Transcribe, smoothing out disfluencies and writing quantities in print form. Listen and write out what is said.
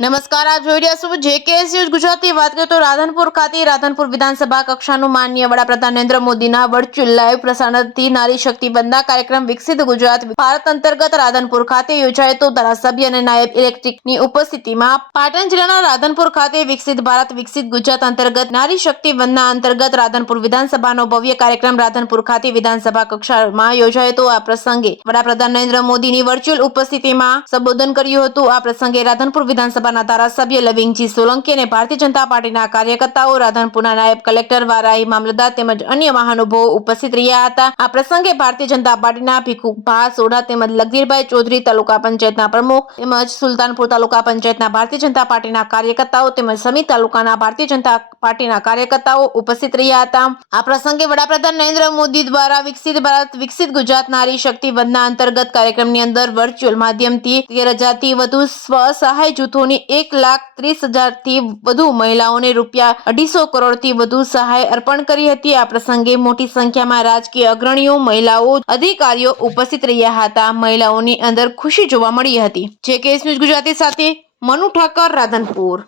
નમસ્કાર, આપ જોઈ રહ્યા છો જેકેએસ ન્યૂઝ ગુજરાતી। વાત કરીએ તો રાધનપુર ખાતે રાધનપુર વિધાનસભા કક્ષાનું માનનીય વડાપ્રધાન નરેન્દ્ર મોદીના વર્ચ્યુઅલ લાઈવ પ્રસારણથી નારી શક્તિ વંદના કાર્યક્રમ વિકસિત ગુજરાત ભારત અંતર્ગત રાધનપુર ખાતે યોજાયો તો ધારાસભ્ય અને નાયબ ઇલેક્ટ્રિકની ઉપસ્થિતિમાં પાટણ જિલ્લાના રાધનપુર ખાતે વિકસિત ભારત વિકસિત ગુજરાત અંતર્ગત નારી શક્તિ વંદના અંતર્ગત રાધનપુર વિધાનસભાનો ભવ્ય કાર્યક્રમ રાધનપુર ખાતે વિધાનસભા કક્ષામાં યોજાયો તો આ પ્રસંગે વડાપ્રધાન નરેન્દ્ર મોદીની વર્ચ્યુઅલ ઉપસ્થિતિમાં સંબોધન કર્યું હતું। આ પ્રસંગે રાધનપુર વિધાનસભા ધારાસભ્ય લવિંગજી સોલંકી અને ભારતીય જનતા પાર્ટીના કાર્યકર્તાઓ, રાધનપુરના નાયબ કલેક્ટર, વારાહી મામલતદાર તેમજ અન્ય મહાનુભાવો ઉપસ્થિત રહ્યા હતા। આ પ્રસંગે ભારતીય જનતા પાર્ટીના ભીખુભા સોઢા તેમજ લગધીરભાઈ ચૌધરી, તાલુકા પંચાયતના પ્રમુખ તેમજ સુલતાનપુર તાલુકા પંચાયતના ભારતીય જનતા પાર્ટીના કાર્યકર્તાઓ તેમજ સમિત તાલુકાના ભારતીય જનતા પાર્ટીના કાર્યકર્તાઓ ઉપસ્થિત રહ્યા હતા। આ પ્રસંગે વડાપ્રધાન નરેન્દ્ર મોદી દ્વારા વિકસિત ભારત વિકસિત ગુજરાત નારી શક્તિ વંદના અંતર્ગત કાર્યક્રમની અંદર વર્ચ્યુઅલ માધ્યમથી 13,000થી વધુ સ્વસહાય જૂથોની 1,30,000થી વધુ મહિલાઓને ₹250 કરોડથી વધુ સહાય અર્પણ કરી હતી। આ પ્રસંગે મોટી સંખ્યામાં રાજકીય અગ્રણીઓ, મહિલાઓ, અધિકારીઓ ઉપસ્થિત રહ્યા હતા। મહિલાઓની અંદર ખુશી જોવા મળી હતી। જેકેએસ ન્યૂઝ ગુજરાતી સાથે મનુ ઠાકર, રાધનપુર।